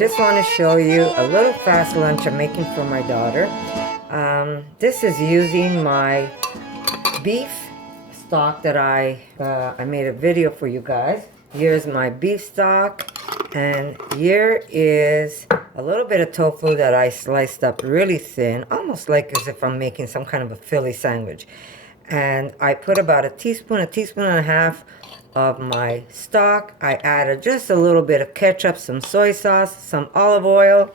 Just want to show you a little fast lunch I'm making for my daughter. This is using my beef stock that I made a video for you guys. Here's my beef stock, and here is a little bit of tofu that I sliced up really thin, almost like as if I'm making some kind of a Philly sandwich. And I put about a teaspoon and a half of my stock. I added just a little bit of ketchup, some soy sauce, some olive oil,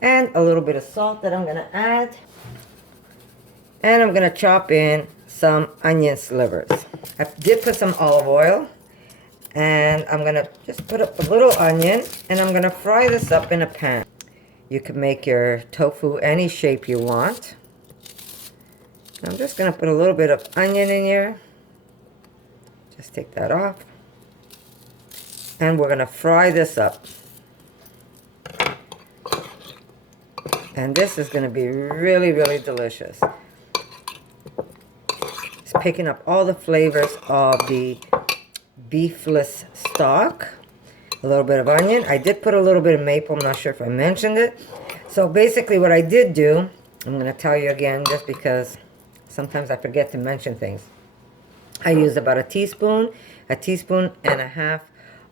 and a little bit of salt that I'm gonna add. And I'm gonna chop in some onion slivers. I did put some olive oil, and I'm gonna just put up a little onion, and I'm gonna fry this up in a pan. You can make your tofu any shape you want. I'm just gonna put a little bit of onion in here. Just take that off. And we're gonna fry this up. And this is gonna be really, really delicious. It's picking up all the flavors of the beefless stock. A little bit of onion. I did put a little bit of maple. I'm not sure if I mentioned it. So basically what I did do, I'm gonna tell you again just because sometimes I forget to mention things. I used about a teaspoon and a half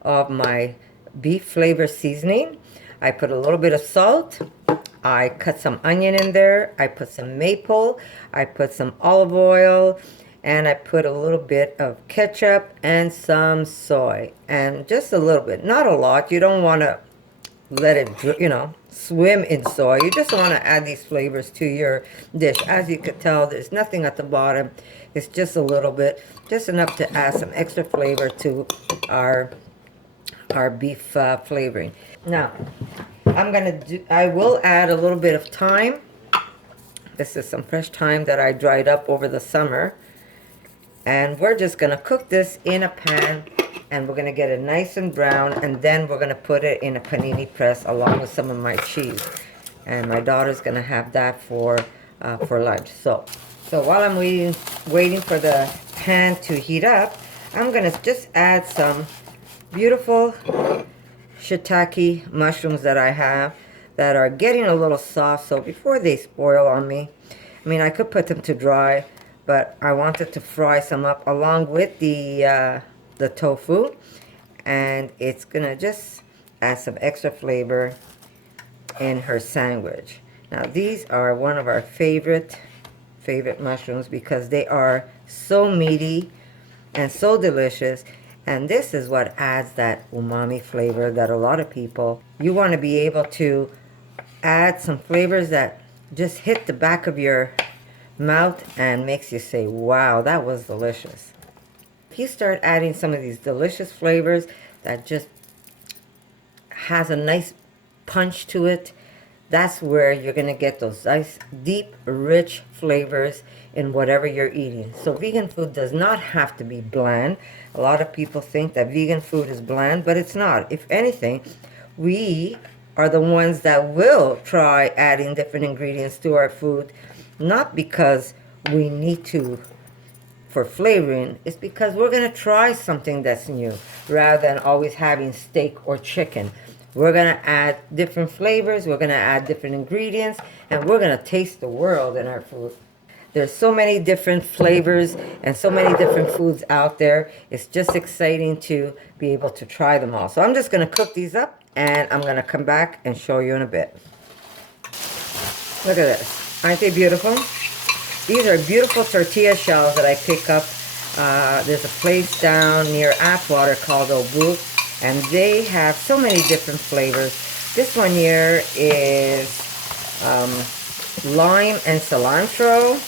of my beef flavor seasoning. I put a little bit of salt. I cut some onion in there. I put some maple. I put some olive oil. And I put a little bit of ketchup and some soy. And just a little bit, not a lot. You don't want to let it, swim in soy. You just want to add these flavors to your dish. As you can tell, there's nothing at the bottom. It's just a little bit, just enough to add some extra flavor to our beef flavoring. Now, I will add a little bit of thyme. This is some fresh thyme that I dried up over the summer. And we're just gonna cook this in a pan, and we're gonna get it nice and brown, and then we're gonna put it in a panini press along with some of my cheese. And my daughter's gonna have that for lunch. So while I'm waiting for the pan to heat up, I'm gonna just add some beautiful shiitake mushrooms that I have that are getting a little soft. So before they spoil on me, I mean, I could put them to dry, but I wanted to fry some up along with the tofu, and it's gonna just add some extra flavor in her sandwich. Now these are one of our favorite mushrooms because they are so meaty and so delicious, and this is what adds that umami flavor that a lot of people, you want to be able to add some flavors that just hit the back of your mouth and makes you say, wow, that was delicious. If you start adding some of these delicious flavors that just has a nice punch to it, that's where you're gonna get those nice, deep, rich flavors in whatever you're eating. So vegan food does not have to be bland. A lot of people think that vegan food is bland, but it's not. If anything, we are the ones that will try adding different ingredients to our food, not because we need to for flavoring. It's because we're going to try something that's new rather than always having steak or chicken. We're going to add different flavors, we're going to add different ingredients, and we're going to taste the world in our food. There's so many different flavors and so many different foods out there. It's just exciting to be able to try them all. So I'm just going to cook these up, and I'm going to come back and show you in a bit. Look at this. Aren't they beautiful? These are beautiful tortilla shells that I pick up. There's a place down near Atwater called Obu, and they have so many different flavors. This one here is lime and cilantro.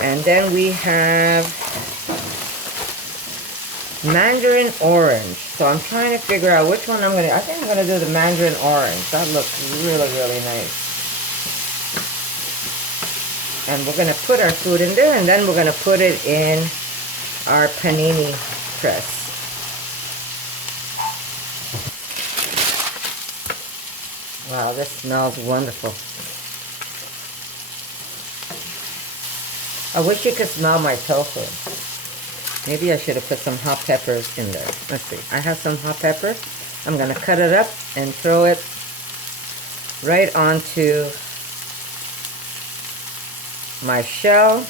And then we have mandarin orange. So I'm trying to figure out which one I think I'm going to do the mandarin orange. That looks really, really nice. And we're going to put our food in there, and then we're going to put it in our panini press. Wow, this smells wonderful. I wish you could smell my tofu. Maybe I should have put some hot peppers in there. Let's see. I have some hot pepper. I'm going to cut it up and throw it right onto my shell.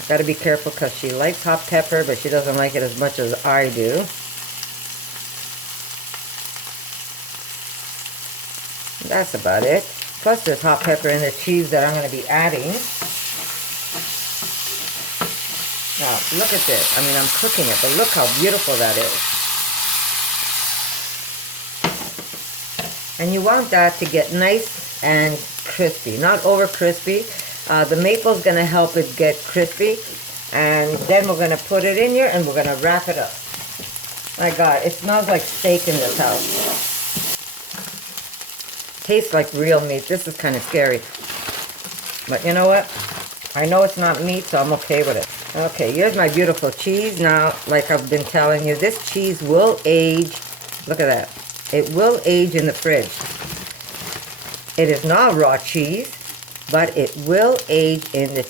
I gotta be careful because she likes hot pepper, but she doesn't like it as much as I do. That's about it. Plus there's hot pepper in the cheese that I'm going to be adding. Now, look at this. I mean, I'm cooking it, but look how beautiful that is. And you want that to get nice and crispy, not over crispy. The maple's going to help it get crispy. And then we're going to put it in here and we're going to wrap it up. My God, it smells like steak in this house. Tastes like real meat. This is kind of scary. But you know what? I know it's not meat, so I'm okay with it. Okay, here's my beautiful cheese. Now, like I've been telling you, this cheese will age. Look at that. It will age in the fridge. It is not raw cheese, but it will age in the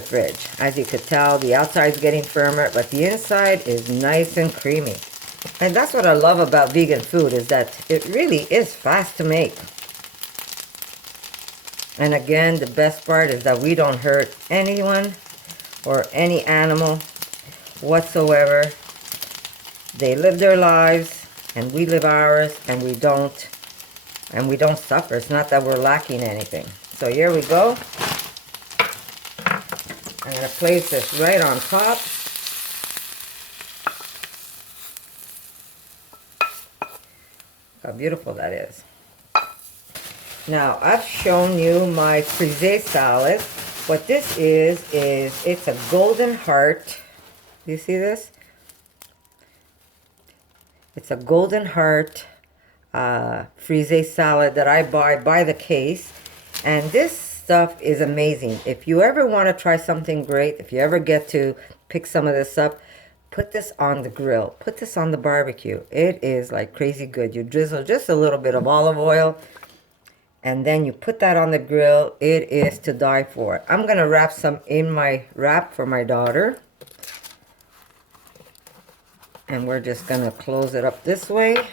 fridge. As you could tell, the outside's getting firmer, but the inside is nice and creamy. And that's what I love about vegan food, is that it really is fast to make. And again, the best part is that we don't hurt anyone or any animal whatsoever. They live their lives and we live ours, and we don't suffer. It's not that we're lacking anything. So here we go. I'm going to place this right on top. How beautiful that is. Now, I've shown you my frisee salad. What this is it's a golden heart. Do you see this? It's a golden heart frisee salad that I buy by the case. And this stuff is amazing. If you ever want to try something great, if you ever get to pick some of this up, put this on the grill. Put this on the barbecue. It is like crazy good. You drizzle just a little bit of olive oil, and then you put that on the grill. It is to die for. I'm going to wrap some in my wrap for my daughter. And we're just going to close it up this way.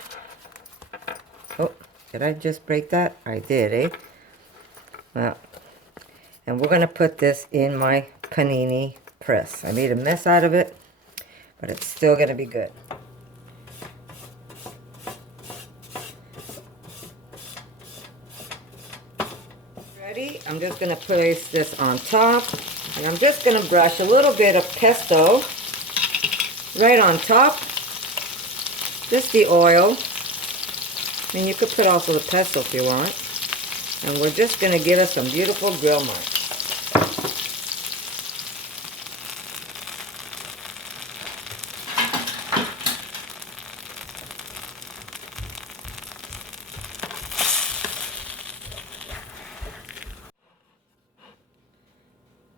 Oh, did I just break that? I did, eh? Well, and we're going to put this in my panini press. I made a mess out of it, but it's still going to be good. Ready? I'm just going to place this on top, and I'm just going to brush a little bit of pesto right on top. Just the oil. I mean, you could put also the pesto if you want. And we're just going to give it some beautiful grill marks.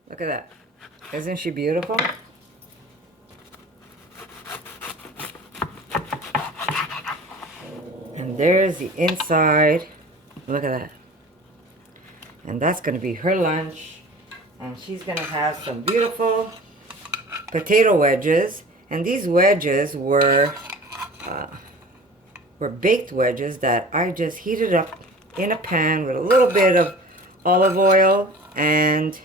Look at that. Isn't she beautiful? And there's the inside. Look at that. And that's going to be her lunch. And she's going to have some beautiful potato wedges. And these wedges were baked wedges that I just heated up in a pan with a little bit of olive oil and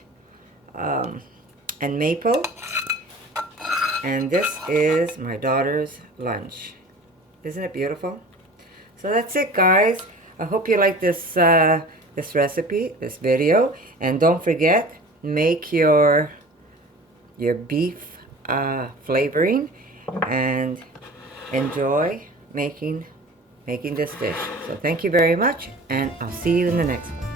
maple. And this is my daughter's lunch. Isn't it beautiful? So that's it, guys. I hope you like this this recipe, this video, and don't forget, make your beef flavoring and enjoy making this dish. So thank you very much, and I'll see you in the next one.